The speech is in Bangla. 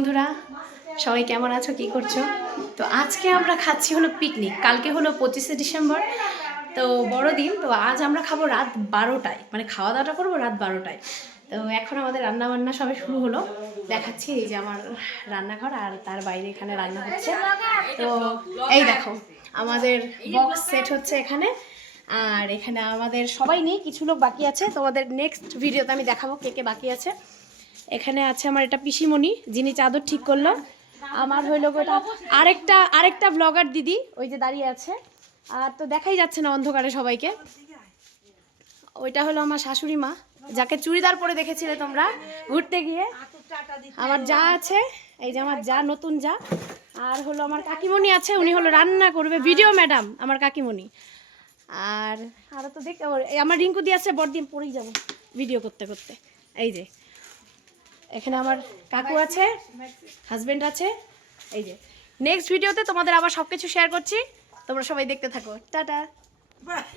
বন্ধুরা সবাই কেমন আছো, কি করছো? তো আজকে আমরা খাচ্ছি হলো পিকনিক। কালকে হলো 25শে ডিসেম্বর, তো বড়দিন। তো আজ আমরা খাবো রাত 12টায়, মানে খাওয়া দাওয়াটা করবো রাত 12টায়। তো এখন আমাদের রান্না বান্না সবে শুরু হলো। দেখাচ্ছি এই যে আমার রান্নাঘর, আর তার বাইরে এখানে রান্না হচ্ছে। তো এই দেখো আমাদের বক্স সেট হচ্ছে এখানে, আর এখানে আমাদের সবাই নেই, কিছু লোক বাকি আছে। তোমাদের নেক্সট ভিডিওতে আমি দেখাবো কে কে বাকি আছে। এখানে আছে আমার এটা পিসিমণি, যিনি চাদর ঠিক করলো। আমার হইলো গোটা আরেকটা ব্লগার দিদি, ওই যে দাঁড়িয়ে আছে। আর তো দেখাই যাচ্ছে না অন্ধকারে সবাইকে। ওইটা হলো আমার শাশুড়ি মা, যাকে চুড়িদার পরে দেখেছিলে তোমরা ঘুরতে গিয়ে। আমার যা আছে, এই যে আমার যা, নতুন যা। আর হলো আমার কাকিমণি আছে, উনি হলো রান্না করবে, ভিডিও ম্যাডাম আমার কাকিমণি। আর আরও তো দেখতে আমার রিঙ্কু দিয়ে আছে, বড়দিন পরেই যাবো ভিডিও করতে করতে। এই যে এখানে আমার কাকু আছে, হাজবেন্ড আছে। এই যে নেক্সট ভিডিওতে তোমাদের আবার সব কিছু শেয়ার করছি, তোমরা সবাই দেখতে থাকো। টাটা।